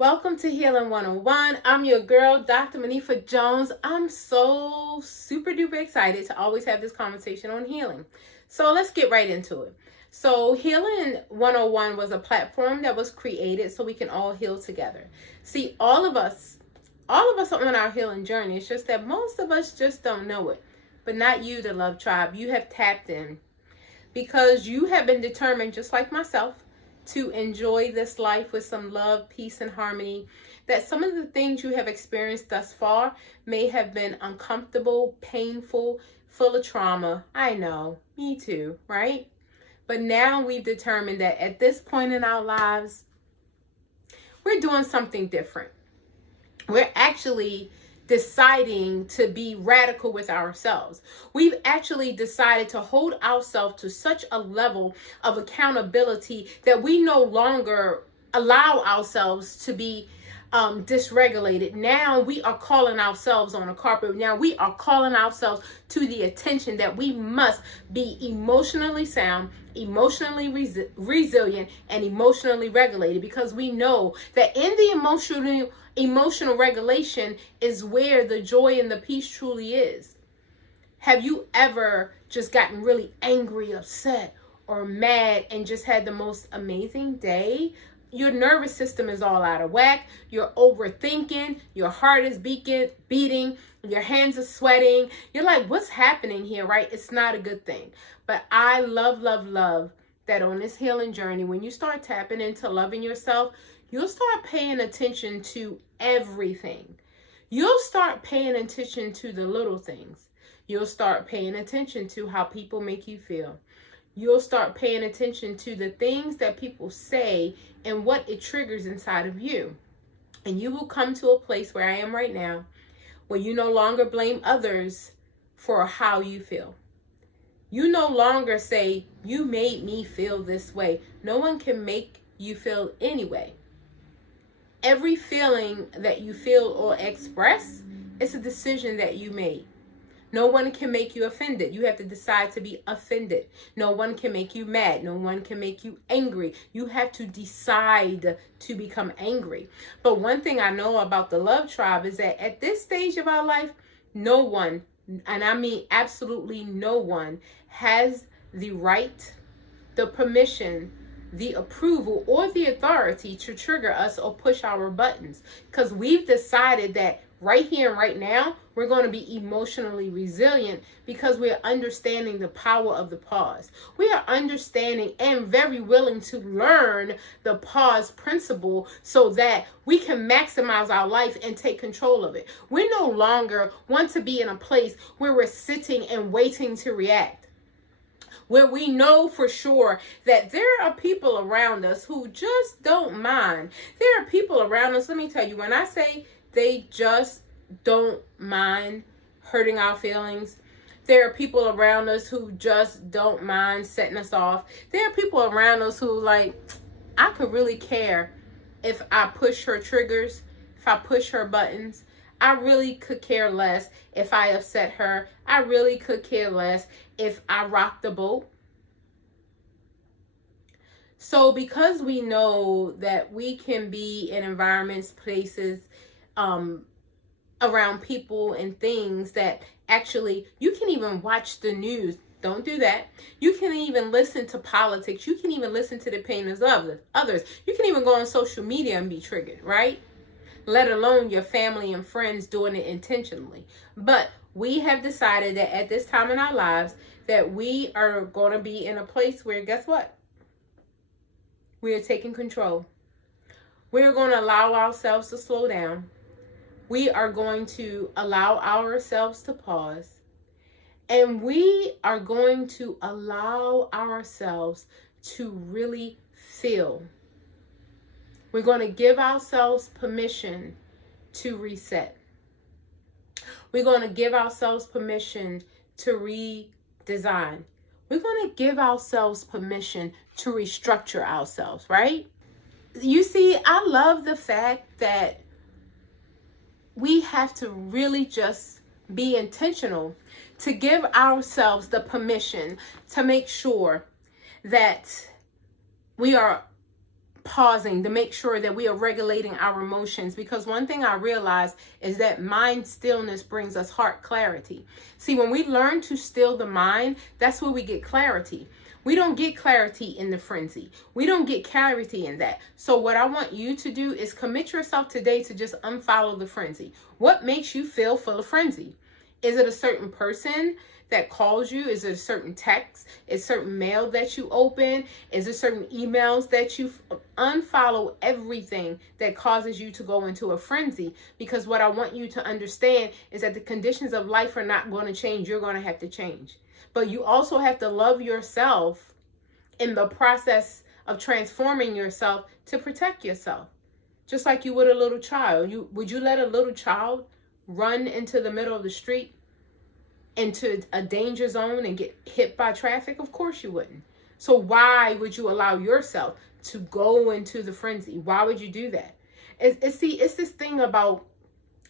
Welcome to Healing 101. I'm your girl, Dr. Monifa Jones. I'm so super duper excited to always have this conversation on healing. So let's get right into it. So Healing 101 was a platform that was created so we can all heal together. See, all of us are on our healing journey. It's just that most of us just don't know it. But not you, the Love Tribe. You have tapped in because you have been determined, just like myself, to enjoy this life with some love, peace, and harmony. That some of the things you have experienced thus far may have been uncomfortable, painful, full of trauma. I know, me too, right? But now we've determined that at this point in our lives, we're doing something different. We're actually deciding to be radical with ourselves. We've actually decided to hold ourselves to such a level of accountability that we no longer allow ourselves to be dysregulated. Now we are calling ourselves on a carpet. Now we are calling ourselves to the attention that we must be emotionally sound, emotionally resilient, and emotionally regulated, because we know that in the emotional regulation is where the joy and the peace truly is. Have you ever just gotten really angry, upset, or mad and just had the most amazing day? Your nervous system is all out of whack. You're overthinking. Your heart is beating. Your hands are sweating. You're like, what's happening here, right? It's not a good thing. But I love that on this healing journey, when you start tapping into loving yourself, you'll start paying attention to everything. You'll start paying attention to the little things. You'll start paying attention to how people make you feel. You'll start paying attention to the things that people say and what it triggers inside of you. And you will come to a place where I am right now, where you no longer blame others for how you feel. You no longer say, you made me feel this way. No one can make you feel anyway. Every feeling that you feel or express is a decision that you made. No one can make you offended. You have to decide to be offended. No one can make you mad. No one can make you angry. You have to decide to become angry. But one thing I know about the Love Tribe is that at this stage of our life, no one, and I mean absolutely no one, has the right, the permission, the approval, or the authority to trigger us or push our buttons. Because we've decided that right here and right now, we're going to be emotionally resilient because we're understanding the power of the pause. We are understanding and very willing to learn the pause principle so that we can maximize our life and take control of it. We no longer want to be in a place where we're sitting and waiting to react, where we know for sure that there are people around us who just don't mind. There are people around us, let me tell you, when I say they just don't mind hurting our feelings, there are people around us who just don't mind setting us off. There are people around us who like, I could really care if I push her triggers, if I push her buttons. I really could care less if I upset her. I really could care less if I rock the boat. So because we know that we can be in environments, places, around people and things that actually, you can even watch the news. Don't do that. You can even listen to politics. You can even listen to the opinions of others. You can even go on social media and be triggered, right? Let alone your family and friends doing it intentionally. But we have decided that at this time in our lives that we are going to be in a place where, guess what? We are taking control. We're going to allow ourselves to slow down. We are going to allow ourselves to pause. And we are going to allow ourselves to really feel. We're going to give ourselves permission to reset. We're going to give ourselves permission to redesign. We're going to give ourselves permission to restructure ourselves, right? You see, I love the fact that we have to really just be intentional to give ourselves the permission to make sure that we are pausing to make sure that we are regulating our emotions, because one thing I realized is that mind stillness brings us heart clarity. See, when we learn to still the mind, that's where we get clarity. We don't get clarity in the frenzy. We don't get clarity in that. So what I want you to do is commit yourself today to just unfollow the frenzy. What makes you feel full of frenzy? Is it a certain person that calls you? Is it a certain text? Is certain mail that you open? Is it certain emails that you unfollow? Everything that causes you to go into a frenzy, because what I want you to understand is that the conditions of life are not going to change. You're going to have to change. But you also have to love yourself in the process of transforming yourself to protect yourself. Just like you would a little child. Would you let a little child run into the middle of the street, into a danger zone, and get hit by traffic? Of course you wouldn't. So why would you allow yourself to go into the frenzy? Why would you do that? It's this thing about,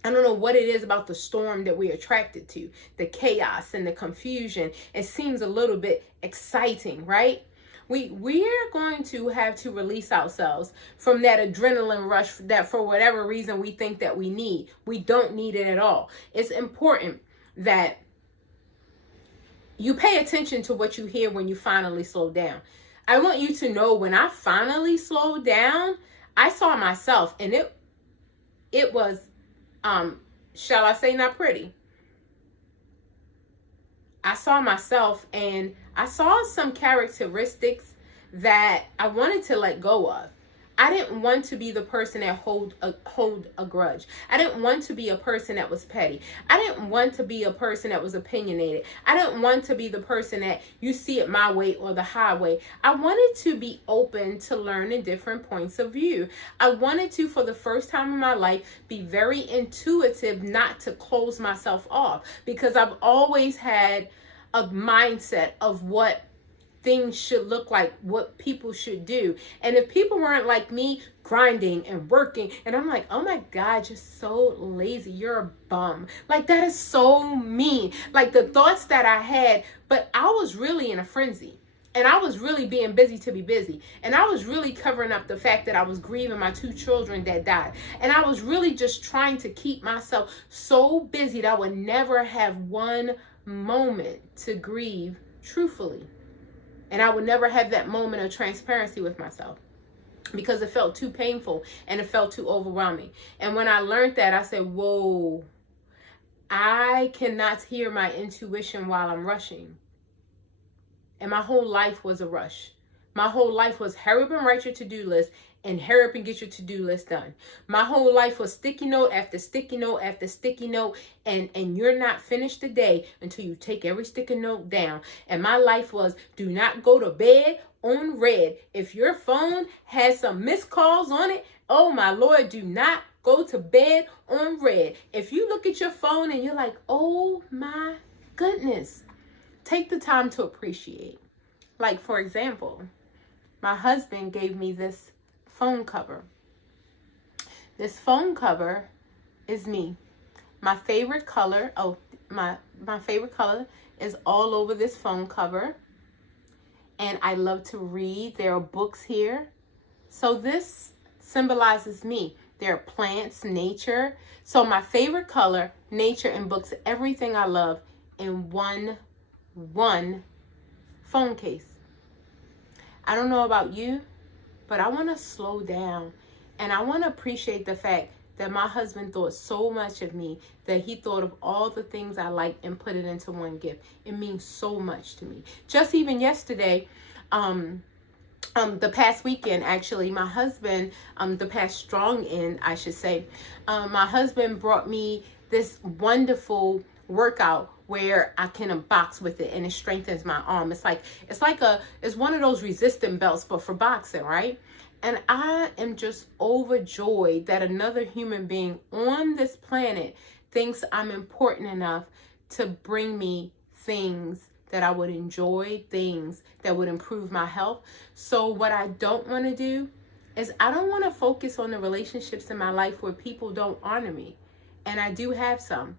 I don't know what it is about the storm that we're attracted to, the chaos and the confusion. It seems a little bit exciting, right? We're going to have to release ourselves from that adrenaline rush that for whatever reason we think that we need. We don't need it at all. It's important that you pay attention to what you hear when you finally slow down. I want you to know, when I finally slowed down, I saw myself, and it was, shall I say, not pretty. I saw myself, and I saw some characteristics that I wanted to let go of. I didn't want to be the person that hold a grudge. I didn't want to be a person that was petty. I didn't want to be a person that was opinionated. I didn't want to be the person that you see it my way or the highway. I wanted to be open to learning different points of view. I wanted to, for the first time in my life, be very intuitive, not to close myself off, because I've always had a mindset of what things should look like, what people should do. And if people weren't like me, grinding and working, and I'm like, oh my God, you're so lazy, you're a bum. Like, that is so mean. Like, the thoughts that I had, but I was really in a frenzy. And I was really being busy to be busy. And I was really covering up the fact that I was grieving my 2 children that died. And I was really just trying to keep myself so busy that I would never have one moment to grieve truthfully. And I would never have that moment of transparency with myself, because it felt too painful and it felt too overwhelming. And when I learned that, I said, whoa, I cannot hear my intuition while I'm rushing. And my whole life was a rush. My whole life was hurry up and write your to-do list and hurry up and get your to-do list done. My whole life was sticky note after sticky note after sticky note, and you're not finished the day until you take every sticky note down. And my life was, do not go to bed on red. If your phone has some missed calls on it, oh my Lord, do not go to bed on red. If you look at your phone and you're like, oh my goodness, take the time to appreciate. Like, for example, my husband gave me this phone cover. This phone cover is me. My favorite color, my favorite color is all over this phone cover. And I love to read. There are books here. So this symbolizes me. There are plants, nature. So my favorite color, nature, and books, everything I love in one phone case. I don't know about you, but I want to slow down, and I want to appreciate the fact that my husband thought so much of me, that he thought of all the things I like and put it into one gift. It means so much to me. Just even yesterday, the past weekend, actually, my husband, the past strong end, I should say, my husband brought me this wonderful workout where I can box with it, and it strengthens my arm. It's one of those resistant belts, but for boxing, right? And I am just overjoyed that another human being on this planet thinks I'm important enough to bring me things that I would enjoy, things that would improve my health. So what I don't want to do is, I don't want to focus on the relationships in my life where people don't honor me. And I do have some.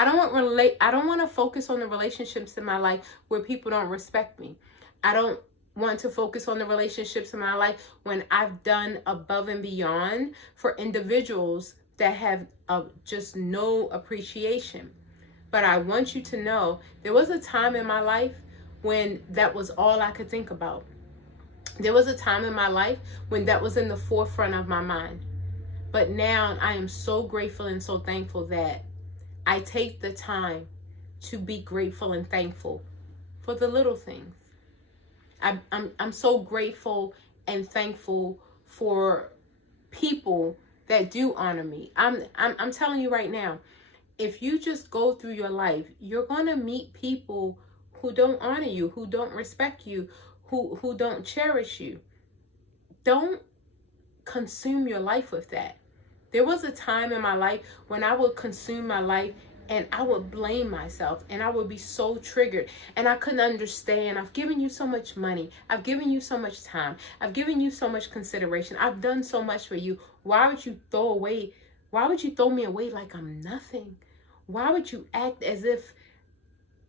I don't want to focus on the relationships in my life where people don't respect me. I don't want to focus on the relationships in my life when I've done above and beyond for individuals that have just no appreciation. But I want you to know there was a time in my life when that was all I could think about. There was a time in my life when that was in the forefront of my mind. But now I am so grateful and so thankful that I take the time to be grateful and thankful for the little things. I'm so grateful and thankful for people that do honor me. I'm telling you right now, if you just go through your life, you're going to meet people who don't honor you, who don't respect you, who don't cherish you. Don't consume your life with that. There was a time in my life when I would consume my life and I would blame myself and I would be so triggered and I couldn't understand. I've given you so much money. I've given you so much time. I've given you so much consideration. I've done so much for you. Why would you throw me away like I'm nothing? Why would you act as if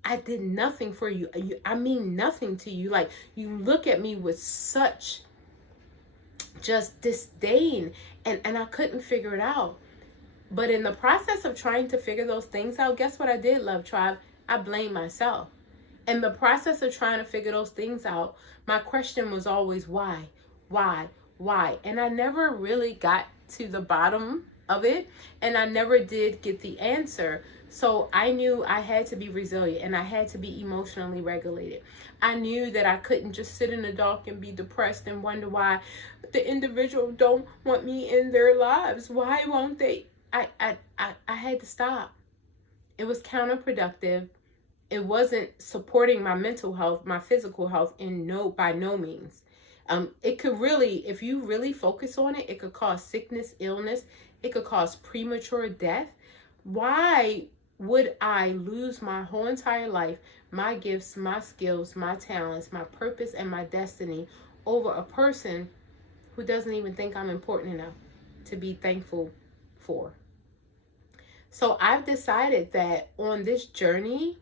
I did nothing for you? I mean nothing to you. Like, you look at me with such just disdain, and I couldn't figure it out. But in the process of trying to figure those things out, guess what I did, Love Tribe? I blamed myself. In the process of trying to figure those things out, my question was always why? And I never really got to the bottom of it, and I never did get the answer. So I knew I had to be resilient and I had to be emotionally regulated. I knew that I couldn't just sit in the dark and be depressed and wonder why the individual don't want me in their lives. Why won't they? I had to stop. It was counterproductive. It wasn't supporting my mental health, my physical health by no means. It could really, if you really focus on it, it could cause sickness, illness. It could cause premature death. Why would I lose my whole entire life, my gifts, my skills, my talents, my purpose, and my destiny over a person who doesn't even think I'm important enough to be thankful for? So I've decided that on this journey,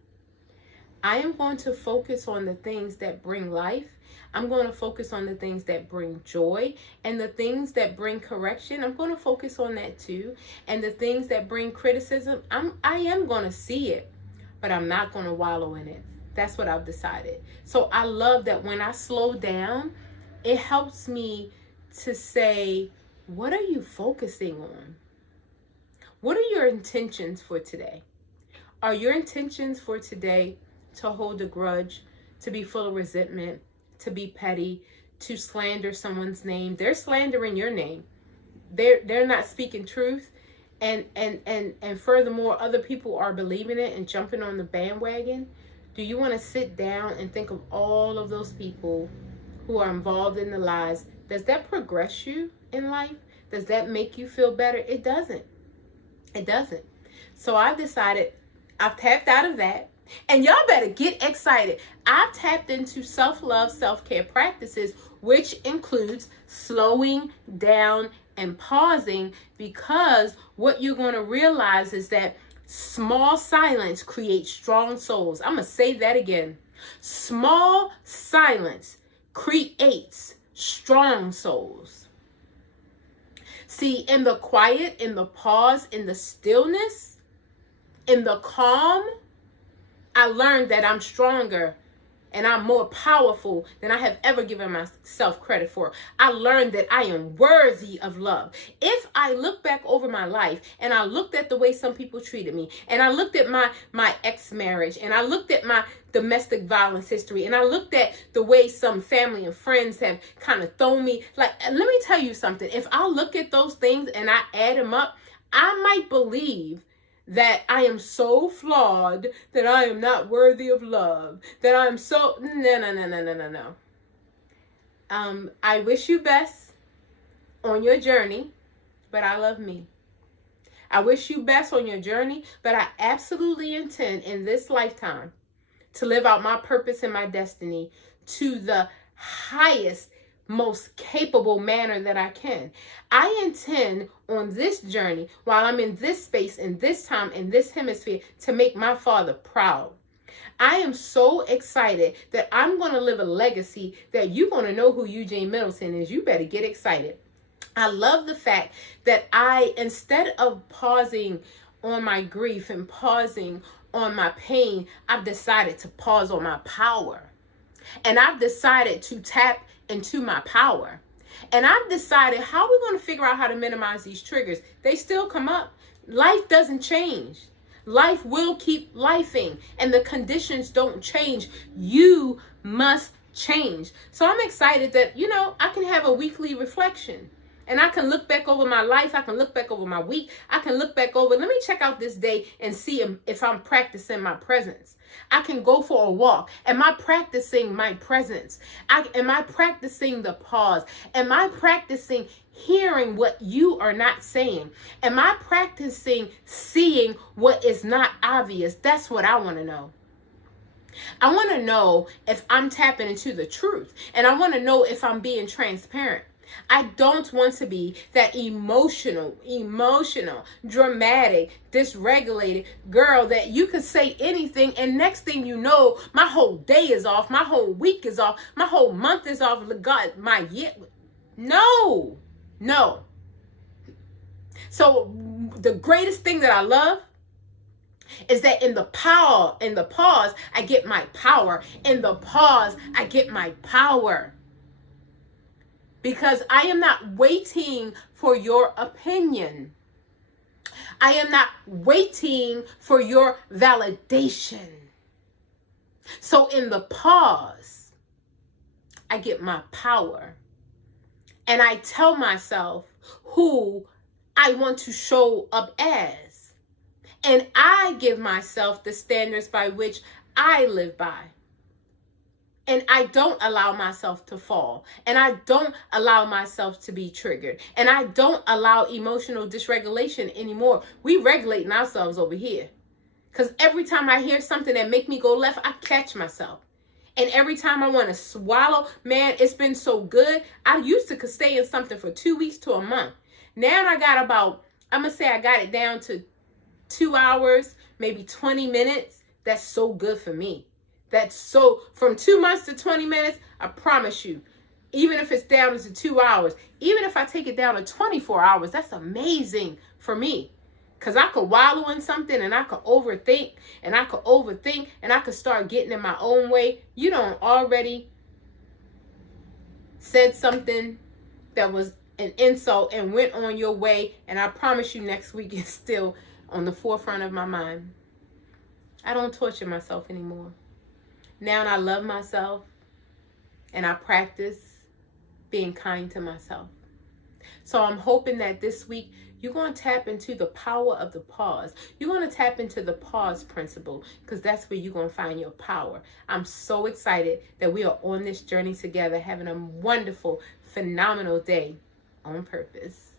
I am going to focus on the things that bring life. I'm going to focus on the things that bring joy, and the things that bring correction. I'm going to focus on that too. And the things that bring criticism, I am going to see it, but I'm not going to wallow in it. That's what I've decided. So I love that when I slow down, it helps me to say, what are you focusing on? What are your intentions for today? Are your intentions for today to hold a grudge, to be full of resentment, to be petty, to slander someone's name? They're slandering your name. They're not speaking truth, and furthermore, other people are believing it and jumping on the bandwagon. Do you want to sit down and think of all of those people who are involved in the lies? Does that progress you in life? Does that make you feel better? It doesn't. It doesn't. So I've decided, I've tapped out of that. And y'all better get excited. I've tapped into self-love, self-care practices, which includes slowing down and pausing, because what you're going to realize is that small silence creates strong souls. I'm going to say that again. Small silence creates strong souls. See, in the quiet, in the pause, in the stillness, in the calm, I learned that I'm stronger and I'm more powerful than I have ever given myself credit for. I learned that I am worthy of love. If I look back over my life and I looked at the way some people treated me, and I looked at my ex-marriage, and I looked at my domestic violence history, and I looked at the way some family and friends have kind of thrown me, like, let me tell you something. If I look at those things and I add them up, I might believe that I am so flawed, that I am not worthy of love, that I'm so, no. I wish you best on your journey, but I love me. I wish you best on your journey, but I absolutely intend in this lifetime to live out my purpose and my destiny to the highest, most capable manner that I can. I intend on this journey, while I'm in this space, in this time, in this hemisphere, to make my Father proud. I am so excited that I'm going to live a legacy that you're going to know who Eugene Middleton is. You better get excited. I love the fact that instead of pausing on my grief and pausing on my pain, I've decided to pause on my power. And I've decided to tap into my power. And I've decided how we're going to figure out how to minimize these triggers. They still come up. Life doesn't change. Life will keep lifing, and the conditions don't change. You must change. So I'm excited that, I can have a weekly reflection. And I can look back over my life. I can look back over my week. I can look back over, let me check out this day and see if I'm practicing my presence. I can go for a walk. Am I practicing my presence? Am I practicing the pause? Am I practicing hearing what you are not saying? Am I practicing seeing what is not obvious? That's what I want to know. I want to know if I'm tapping into the truth. And I want to know if I'm being transparent. I don't want to be that emotional, dramatic, dysregulated girl that you could say anything and next thing you know, my whole day is off, my whole week is off, my whole month is off. God, my year. No. So the greatest thing that I love is that in the pause, I get my power. In the pause, I get my power. Because I am not waiting for your opinion. I am not waiting for your validation. So in the pause, I get my power. And I tell myself who I want to show up as. And I give myself the standards by which I live by. And I don't allow myself to fall. And I don't allow myself to be triggered. And I don't allow emotional dysregulation anymore. We regulating ourselves over here. Because every time I hear something that make me go left, I catch myself. And every time I want to swallow, man, it's been so good. I used to stay in something for 2 weeks to a month. Now I got I'm going to say I got it down to 2 hours, maybe 20 minutes. That's so good for me. From 2 months to 20 minutes, I promise you, even if it's down to 2 hours, even if I take it down to 24 hours, that's amazing for me. Because I could wallow in something and I could overthink and I could start getting in my own way. You don't already said something that was an insult and went on your way. And I promise you next week is still on the forefront of my mind. I don't torture myself anymore. Now I love myself and I practice being kind to myself. So I'm hoping that this week you're going to tap into the power of the pause. You're going to tap into the pause principle because that's where you're going to find your power. I'm so excited that we are on this journey together, having a wonderful, phenomenal day on purpose.